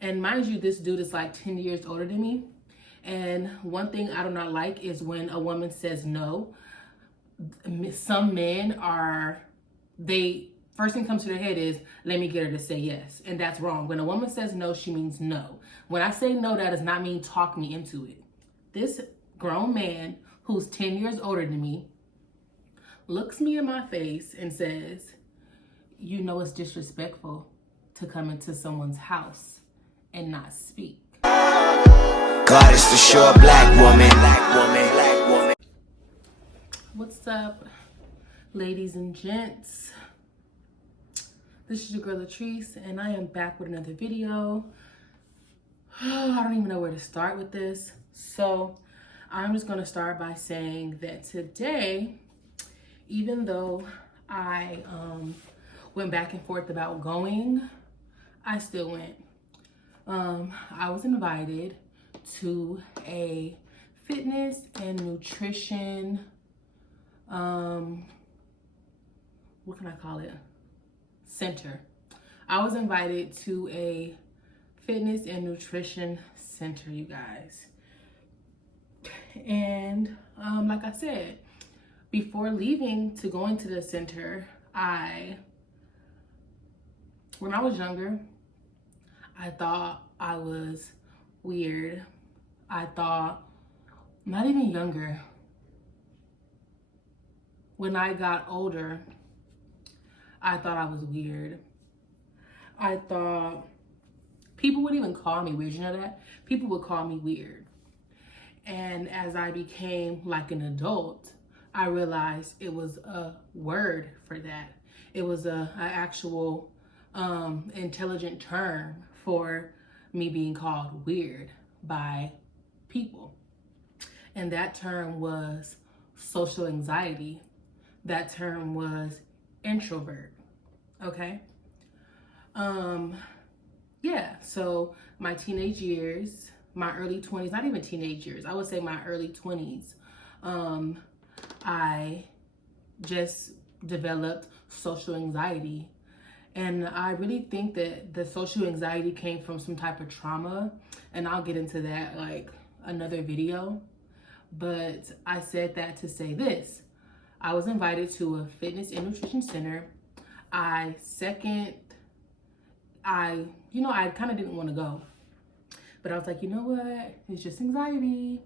And mind you, this dude is like 10 years older than me. And one thing I do not like is when a woman says no. Some men are, first thing comes to their head is, let me get her to say yes. And that's wrong. When a woman says no, she means no. When I say no, that does not mean talk me into it. This grown man who's 10 years older than me looks me in my face and says, you know it's disrespectful to come into someone's house and not speak. God is for sure, black woman, black woman, black woman. What's up, ladies and gents? This is your girl Latrice, and I am back with another video. I don't even know where to start with this. So I'm just gonna start by saying that today, even though I went back and forth about going, I still went. I was invited to a fitness and nutrition, what can I call it? Center. I was invited to a fitness and nutrition center, you guys. And like I said, before leaving to go into the center, when I was younger, I thought I was weird. I thought, not even younger. When I got older, I thought I was weird. I thought people would even call me weird. You know that? People would call me weird. And as I became like an adult, I realized it was a word for that. It was an actual intelligent term for me being called weird by people. And that term was social anxiety. That term was introvert. Okay? Yeah, so my teenage years, my early 20s, not even teenage years, I would say my early 20s, I just developed social anxiety. And I really think that the social anxiety came from some type of trauma. And I'll get into that like another video. But I said that to say this. I was invited to a fitness and nutrition center. I kind of didn't want to go. But I was like, you know what? It's just anxiety.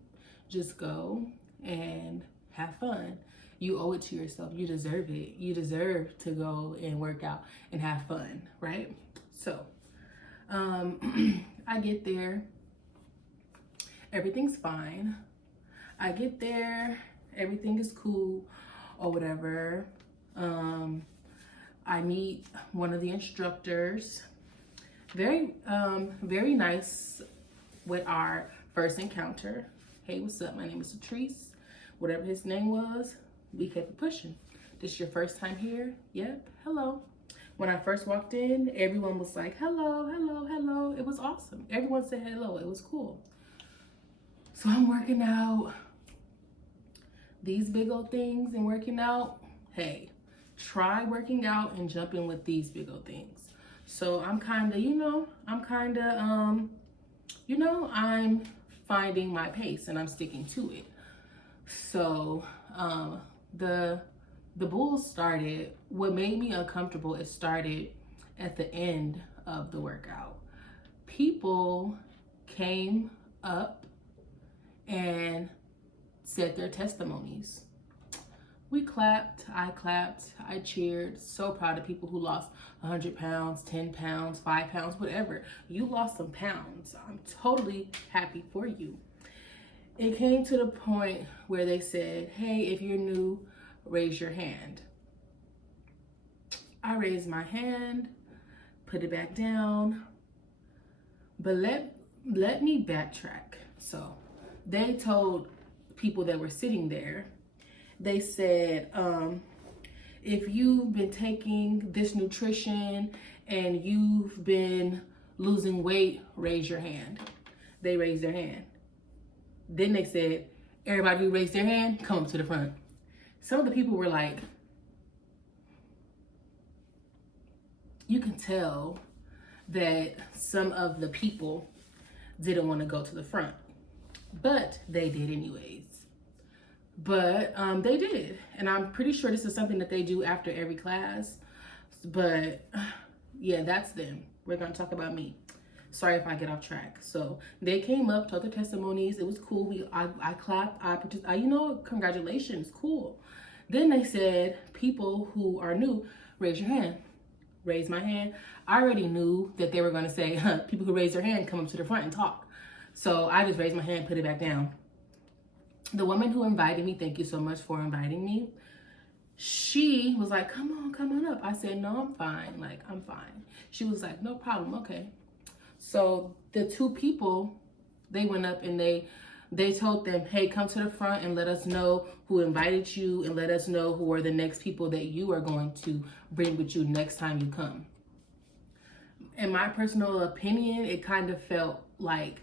Just go and have fun. You owe it to yourself. You deserve it. You deserve to go and work out and have fun, right? So, I get there. Everything's fine. I get there. Everything is cool or whatever. I meet one of the instructors. Very nice with our first encounter. Hey, what's up? My name is Latrice. Whatever his name was, we kept it pushing. This your first time here? Yep. Hello. When I first walked in, everyone was like, hello, hello, hello. It was awesome. Everyone said hello. It was cool. So I'm working out these big old things and working out. Hey, try working out and jumping with these big old things. So I'm kind of, I'm finding my pace and I'm sticking to it. So the bulls started, what made me uncomfortable, it started at the end of the workout. People came up and said their testimonies. We clapped, I cheered. So proud of people who lost 100 pounds, 10 pounds, 5 pounds, whatever. You lost some pounds. I'm totally happy for you. It came to the point where they said, hey, if you're new, raise your hand. I raised my hand, put it back down, but let me backtrack. So they told people that were sitting there, they said, if you've been taking this nutrition and you've been losing weight, raise your hand. They raised their hand. Then they said, everybody who raised their hand, come up to the front. Some of the people were like, you can tell that some of the people didn't want to go to the front, but they did anyways. But they did, and I'm pretty sure this is something that they do after every class. But yeah, that's them. We're gonna talk about me. Sorry if I get off track. So they came up, told their testimonies. It was cool. I clapped. Congratulations, cool. Then they said, people who are new, raise your hand. Raise my hand. I already knew that they were gonna say, people who raise their hand, come up to the front and talk. So I just raised my hand, put it back down. The woman who invited me, thank you so much for inviting me. She was like, come on up. I said, no, I'm fine. Like, I'm fine. She was like, no problem. Okay. So the two people, they went up and they told them, hey, come to the front and let us know who invited you and let us know who are the next people that you are going to bring with you next time you come. In my personal opinion, it kind of felt like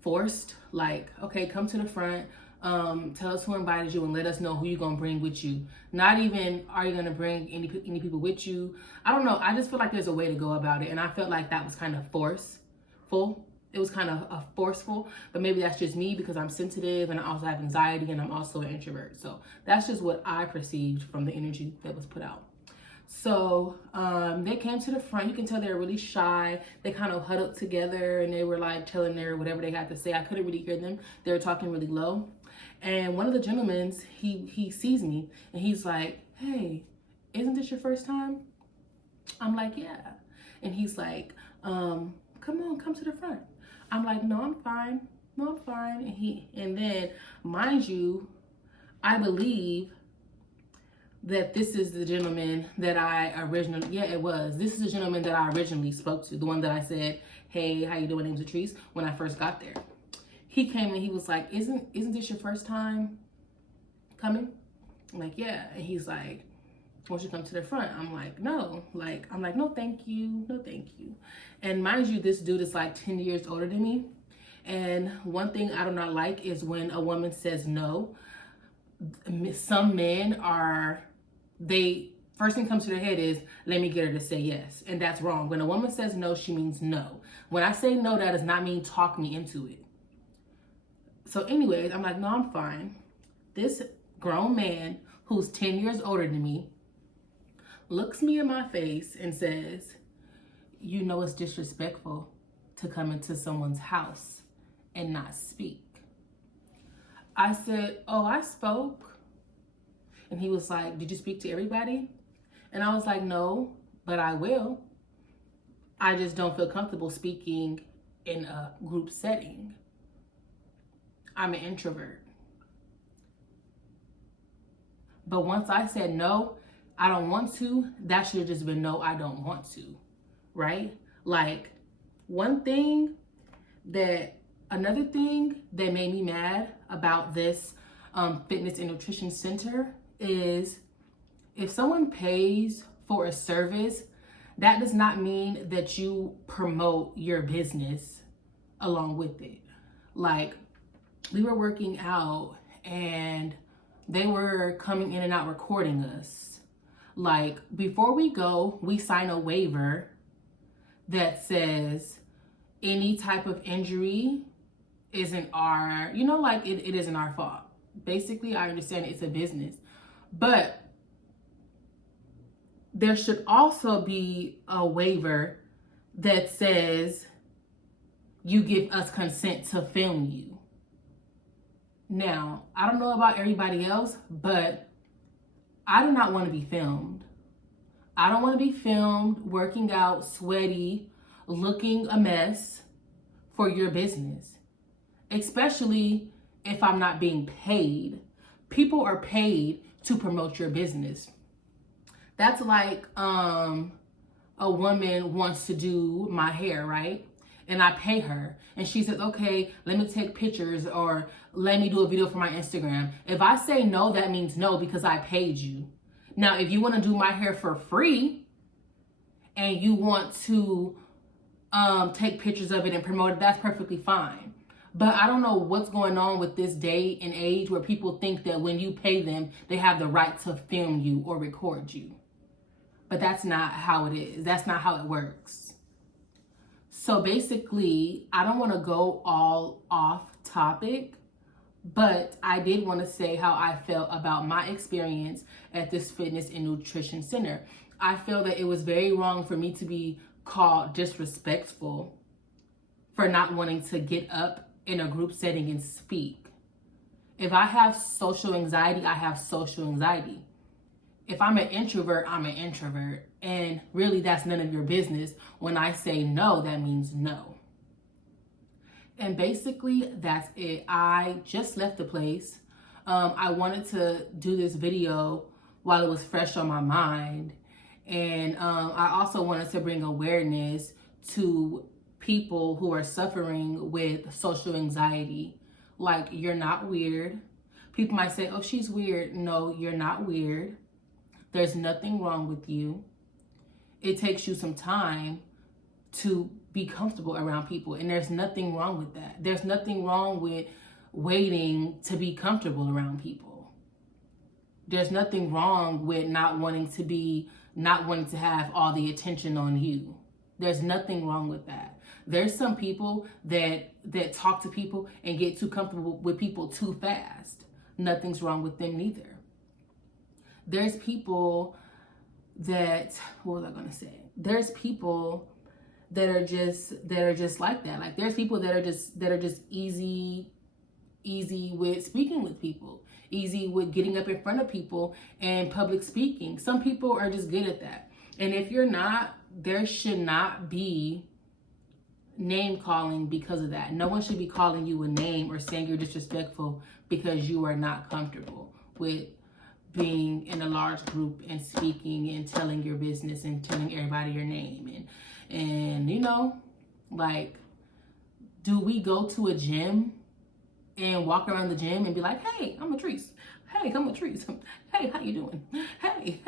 forced. Like, okay, come to the front. Tell us who invited you and let us know who you're gonna bring with you. Not even, are you gonna bring any people with you? I don't know. I just feel like there's a way to go about it, and I felt like that was kind of forceful. It was kind of forceful, but maybe that's just me because I'm sensitive and I also have anxiety and I'm also an introvert. So that's just what I perceived from the energy that was put out. So they came to the front. You can tell they were really shy. They kind of huddled together and they were like telling their whatever they had to say. I couldn't really hear them. They were talking really low. And one of the gentlemen, he sees me and he's like, hey, isn't this your first time? I'm like, yeah. And he's like, come to the front. I'm like, no, I'm fine. No, I'm fine. And then, mind you, I believe that this is the gentleman that I originally, this is the gentleman that I originally spoke to, the one that I said, hey, how you doing, name's Latrice, when I first got there. He came and he was like, isn't this your first time coming? I'm like, yeah. And he's like, won't you come to the front? I'm like, no. No, thank you. No, thank you. And mind you, this dude is like 10 years older than me. And one thing I do not like is when a woman says no. Some men first thing comes to their head is, let me get her to say yes. And that's wrong. When a woman says no, she means no. When I say no, that does not mean talk me into it. So anyways, I'm like, no, I'm fine. This grown man who's 10 years older than me looks me in my face and says, you know it's disrespectful to come into someone's house and not speak. I said, oh, I spoke. And he was like, did you speak to everybody? And I was like, no, but I will. I just don't feel comfortable speaking in a group setting. I'm an introvert. But once I said no, I don't want to, that should have just been no, I don't want to, right? Like, another thing that made me mad about this fitness and nutrition center is if someone pays for a service, that does not mean that you promote your business along with it. Like, we were working out and they were coming in and out recording us. Like, before we go, we sign a waiver that says any type of injury isn't our, it isn't our fault. Basically, I understand it's a business, but there should also be a waiver that says you give us consent to film you. Now, I don't know about everybody else, but I do not want to be filmed. I don't want to be filmed working out, sweaty, looking a mess for your business, especially if I'm not being paid. People are paid to promote your business. That's like a woman wants to do my hair, right? And I pay her. And she says, okay, let me take pictures or let me do a video for my Instagram. If I say no, that means no because I paid you. Now, if you want to do my hair for free and you want to take pictures of it and promote it, that's perfectly fine. But I don't know what's going on with this day and age where people think that when you pay them, they have the right to film you or record you. But that's not how it is. That's not how it works. So basically, I don't want to go all off topic, but I did want to say how I felt about my experience at this fitness and nutrition center. I feel that it was very wrong for me to be called disrespectful for not wanting to get up in a group setting and speak. If I have social anxiety, I have social anxiety. If I'm an introvert, I'm an introvert. And really, that's none of your business. When I say no, that means no. And basically, that's it. I just left the place. I wanted to do this video while it was fresh on my mind. And I also wanted to bring awareness to people who are suffering with social anxiety. Like, you're not weird. People might say, oh, she's weird. No, you're not weird. There's nothing wrong with you. It takes you some time to be comfortable around people, and there's nothing wrong with that. There's nothing wrong with waiting to be comfortable around people. There's nothing wrong with not wanting to have all the attention on you. There's nothing wrong with that. There's some people that talk to people and get too comfortable with people too fast. Nothing's wrong with them neither. There's people that, what was I gonna say? There's people that are just like that. Like, there's people that are just easy with speaking with people, easy with getting up in front of people and public speaking. Some people are just good at that. And if you're not, there should not be name calling because of that. No one should be calling you a name or saying you're disrespectful because you are not comfortable with being in a large group and speaking and telling your business and telling everybody your name. And you know, like, do we go to a gym and walk around the gym and be like, hey, I'm Latrice. Hey, I'm Latrice. Hey, how you doing? Hey,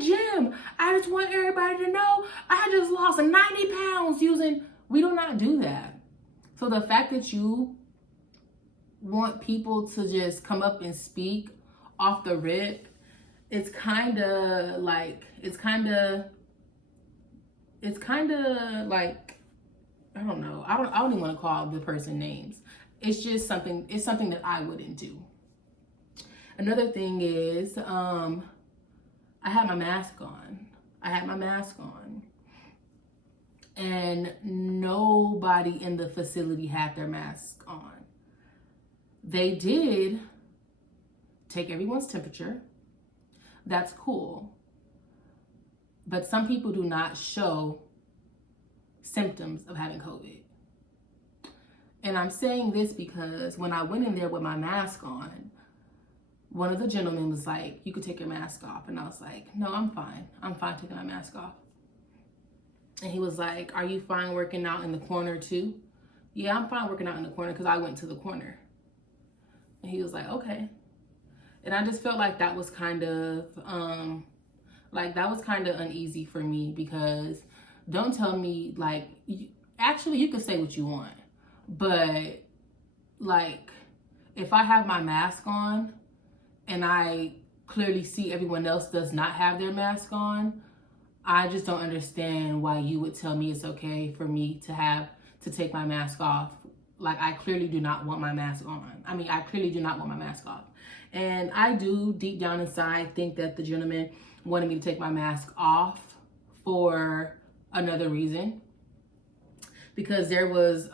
Jim, I just want everybody to know I just lost 90 pounds using, we do not do that. So the fact that you want people to just come up and speak off the rip, it's kind of like, I don't know. I don't even want to call the person names. It's just something that I wouldn't do. Another thing is, I had my mask on. And nobody in the facility had their mask on. They did take everyone's temperature. That's cool. But some people do not show symptoms of having COVID. And I'm saying this because when I went in there with my mask on, one of the gentlemen was like, you could take your mask off. And I was like, no, I'm fine. I'm fine taking my mask off. And he was like, are you fine working out in the corner too? Yeah, I'm fine working out in the corner because I went to the corner. And he was like, okay. And I just felt like that was kind of, uneasy for me, because don't tell me, like, actually you can say what you want, but like, if I have my mask on and I clearly see everyone else does not have their mask on, I just don't understand why you would tell me it's okay for me to take my mask off. Like, I clearly do not want my mask on. I clearly do not want my mask off. And I do, deep down inside, think that the gentleman wanted me to take my mask off for another reason. Because there was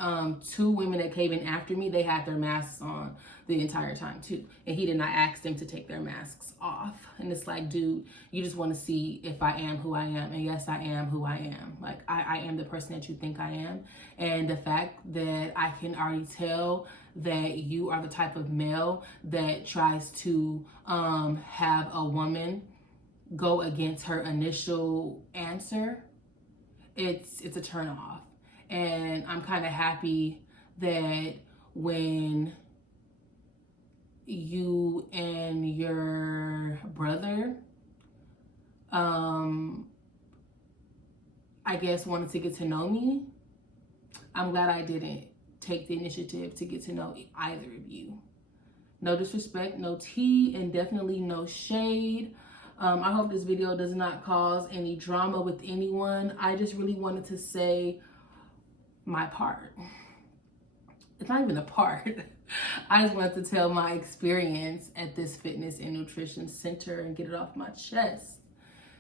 2 women that came in after me. They had their masks on the entire time too. And he did not ask them to take their masks off. And it's like, dude, you just want to see if I am who I am. And yes, I am who I am. Like, I am the person that you think I am. And the fact that I can already tell that you are the type of male that tries to have a woman go against her initial answer, it's a turn off. And I'm kind of happy that when you and your brother, I guess, wanted to get to know me, I'm glad I didn't take the initiative to get to know either of you. No disrespect, no tea, and definitely no shade. I hope this video does not cause any drama with anyone. I just really wanted to say my part. It's not even a part. I just wanted to tell my experience at this fitness and nutrition center and get it off my chest.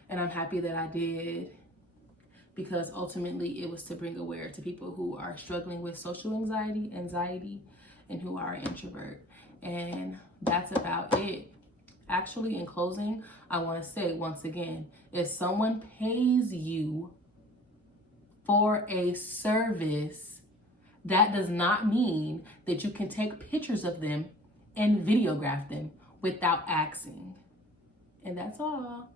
And I'm happy that I did, because ultimately it was to bring awareness to people who are struggling with social anxiety, and who are an introvert. And that's about it. Actually, in closing, I want to say once again, if someone pays you for a service, that does not mean that you can take pictures of them and videograph them without asking. And that's all.